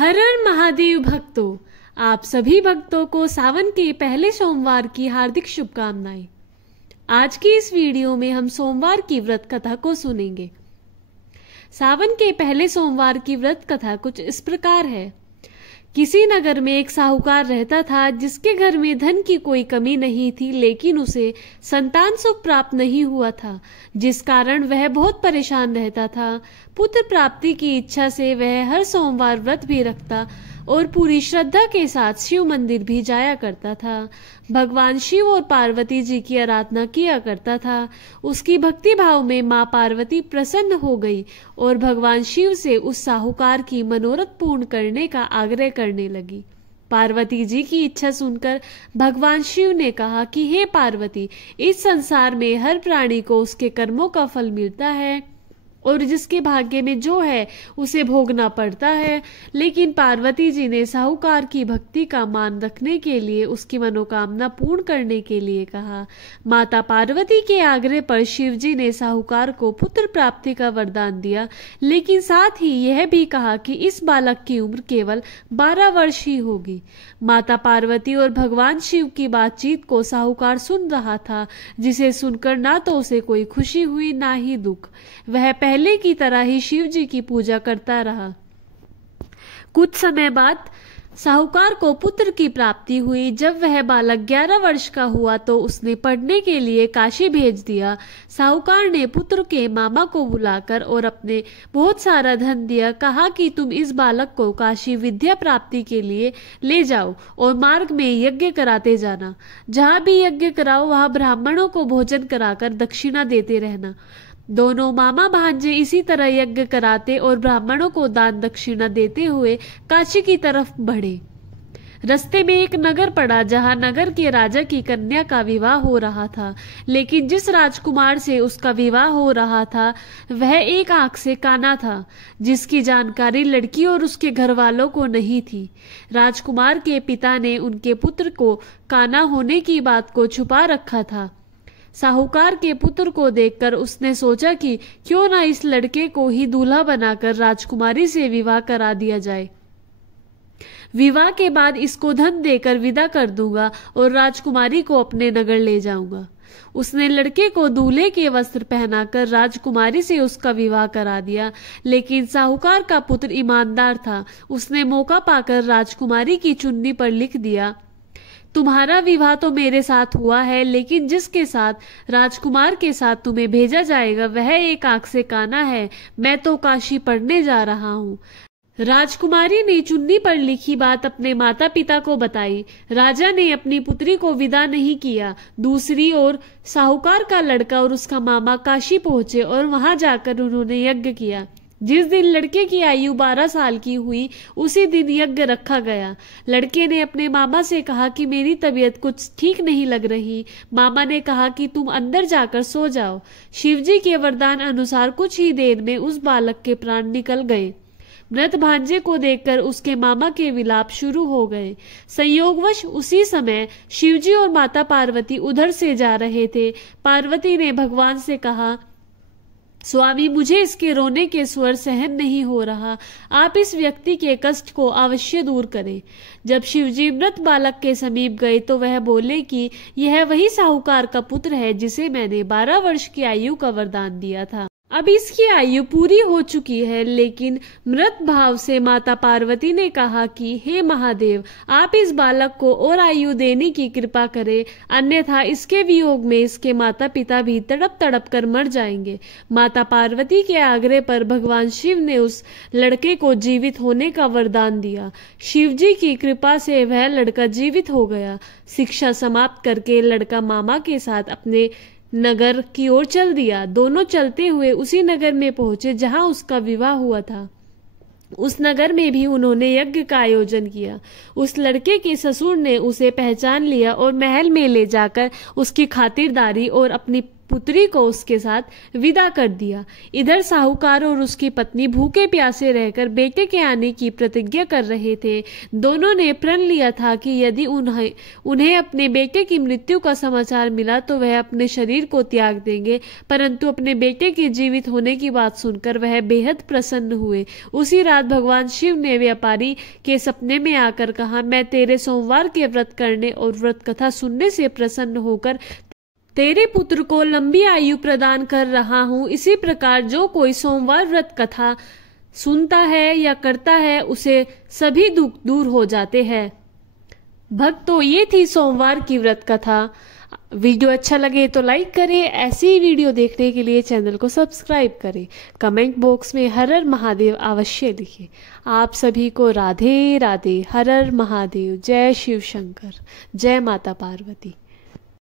हर हर महादेव भक्तों, आप सभी भक्तों को सावन के पहले सोमवार की हार्दिक शुभकामनाएं। आज की इस वीडियो में हम सोमवार की व्रत कथा को सुनेंगे। सावन के पहले सोमवार की व्रत कथा कुछ इस प्रकार है। किसी नगर में एक साहूकार रहता था जिसके घर में धन की कोई कमी नहीं थी, लेकिन उसे संतान सुख प्राप्त नहीं हुआ था, जिस कारण वह बहुत परेशान रहता था। पुत्र प्राप्ति की इच्छा से वह हर सोमवार व्रत भी रखता और पूरी श्रद्धा के साथ शिव मंदिर भी जाया करता था। भगवान शिव और पार्वती जी की आराधना किया करता था। उसकी भक्ति भाव में मां पार्वती प्रसन्न हो गई और भगवान शिव से उस साहूकार की मनोरथ पूर्ण करने का आग्रह करने लगी। पार्वती जी की इच्छा सुनकर भगवान शिव ने कहा कि हे पार्वती, इस संसार में हर प्राणी को उसके कर्मों का फल मिलता है और जिसके भाग्य में जो है उसे भोगना पड़ता है। लेकिन पार्वती जी ने साहूकार की भक्ति का मान रखने के लिए उसकी मनोकामना पूर्ण करने के लिए कहा। माता पार्वती के आग्रह पर शिव जी ने साहूकार को पुत्र प्राप्ति का वरदान दिया, लेकिन साथ ही यह भी कहा कि इस बालक की उम्र केवल 12 वर्ष ही होगी। माता पार्वती और भगवान शिव की बातचीत को साहूकार सुन रहा था, जिसे सुनकर ना तो उसे कोई खुशी हुई ना ही दुख। वह पहले की तरह ही शिव जी की पूजा करता रहा। कुछ समय बाद साहूकार को पुत्र की प्राप्ति हुई। जब वह बालक 11 वर्ष का हुआ तो उसने पढ़ने के लिए काशी भेज दिया। साहूकार ने पुत्र के मामा को बुलाकर और अपने बहुत सारा धन दिया। कहा कि तुम इस बालक को काशी विद्या प्राप्ति के लिए ले जाओ और मार्ग में यज्ञ कराते जाना। जहां भी यज्ञ कराओ वहां ब्राह्मणों को भोजन कराकर दक्षिणा देते रहना। दोनों मामा भांजे इसी तरह यज्ञ कराते और ब्राह्मणों को दान दक्षिणा देते हुए काशी की तरफ बढ़े। रास्ते में एक नगर पड़ा जहां नगर के राजा की कन्या का विवाह हो रहा था, लेकिन जिस राजकुमार से उसका विवाह हो रहा था वह एक आंख से काना था, जिसकी जानकारी लड़की और उसके घर वालों को नहीं थी। राजकुमार के पिता ने उनके पुत्र को काना होने की बात को छुपा रखा था। साहूकार के पुत्र को देखकर उसने सोचा कि क्यों ना इस लड़के को ही दूल्हा बनाकर राजकुमारी से विवाह करा दिया जाए। विवाह के बाद इसको धन देकर विदा कर दूंगा और राजकुमारी को अपने नगर ले जाऊंगा। उसने लड़के को दूल्हे के वस्त्र पहनाकर राजकुमारी से उसका विवाह करा दिया, लेकिन साहूकार का पुत्र ईमानदार था। उसने मौका पाकर राजकुमारी की चुन्नी पर लिख दिया, तुम्हारा विवाह तो मेरे साथ हुआ है, लेकिन जिसके साथ राजकुमार के साथ तुम्हें भेजा जाएगा वह एक आंख से काना है। मैं तो काशी पढ़ने जा रहा हूँ। राजकुमारी ने चुन्नी पर लिखी बात अपने माता पिता को बताई। राजा ने अपनी पुत्री को विदा नहीं किया। दूसरी ओर साहूकार का लड़का और उसका मामा काशी पहुंचे और वहां जाकर उन्होंने यज्ञ किया। जिस दिन लड़के की आयु 12 साल की हुई उसी दिन यज्ञ रखा गया। लड़के ने अपने मामा से कहा कि मेरी तबीयत कुछ ठीक नहीं लग रही। मामा ने कहा कि तुम अंदर जाकर सो जाओ। शिवजी के वरदान अनुसार कुछ ही देर में उस बालक के प्राण निकल गए। मृत भांजे को देखकर उसके मामा के विलाप शुरू हो गए। संयोगवश उसी समय शिवजी और माता पार्वती उधर से जा रहे थे। पार्वती ने भगवान से कहा, स्वामी, मुझे इसके रोने के स्वर सहन नहीं हो रहा। आप इस व्यक्ति के कष्ट को अवश्य दूर करें। जब शिवजी मृत बालक के समीप गए तो वह बोले कि यह वही साहूकार का पुत्र है जिसे मैंने 12 वर्ष की आयु का वरदान दिया था। अब इसकी आयु पूरी हो चुकी है। लेकिन मृत भाव से माता पार्वती ने कहा कि हे महादेव, आप इस बालक को और आयु देने की कृपा करें, अन्यथा इसके वियोग में इसके माता पिता भी तड़प तड़प कर मर जाएंगे। माता पार्वती के आग्रह पर भगवान शिव ने उस लड़के को जीवित होने का वरदान दिया। शिव जी की कृपा से वह लड़का जीवित हो गया। शिक्षा समाप्त करके लड़का मामा के साथ अपने नगर की ओर चल दिया। दोनों चलते हुए उसी नगर में पहुंचे जहां उसका विवाह हुआ था। उस नगर में भी उन्होंने यज्ञ का आयोजन किया। उस लड़के के ससुर ने उसे पहचान लिया और महल में ले जाकर उसकी खातिरदारी और अपनी पुत्री को उसके साथ विदा कर दिया। इधर साहूकार और उसकी पत्नी भूखे प्यासे रहकर बेटे के आने की प्रतिज्ञा कर रहे थे। दोनों ने प्रण लिया था कि यदि उन्हें अपने बेटे की मृत्यु का समाचार मिला तो वह अपने शरीर को त्याग देंगे, परंतु अपने बेटे के जीवित होने की बात सुनकर वह बेहद प्रसन्न हुए। उसी रात भगवान शिव ने व्यापारी के सपने में आकर कहा, मैं तेरे सोमवार के व्रत करने और व्रत कथा सुनने से प्रसन्न होकर तेरे पुत्र को लंबी आयु प्रदान कर रहा हूँ। इसी प्रकार जो कोई सोमवार व्रत कथा सुनता है या करता है उसे सभी दुख दूर हो जाते हैं। भक्तों, ये थी सोमवार की व्रत कथा। वीडियो अच्छा लगे तो लाइक करें। ऐसी ही वीडियो देखने के लिए चैनल को सब्सक्राइब करें। कमेंट बॉक्स में हर हर महादेव अवश्य लिखें। आप सभी को राधे राधे। हर हर महादेव। जय शिव शंकर। जय माता पार्वती।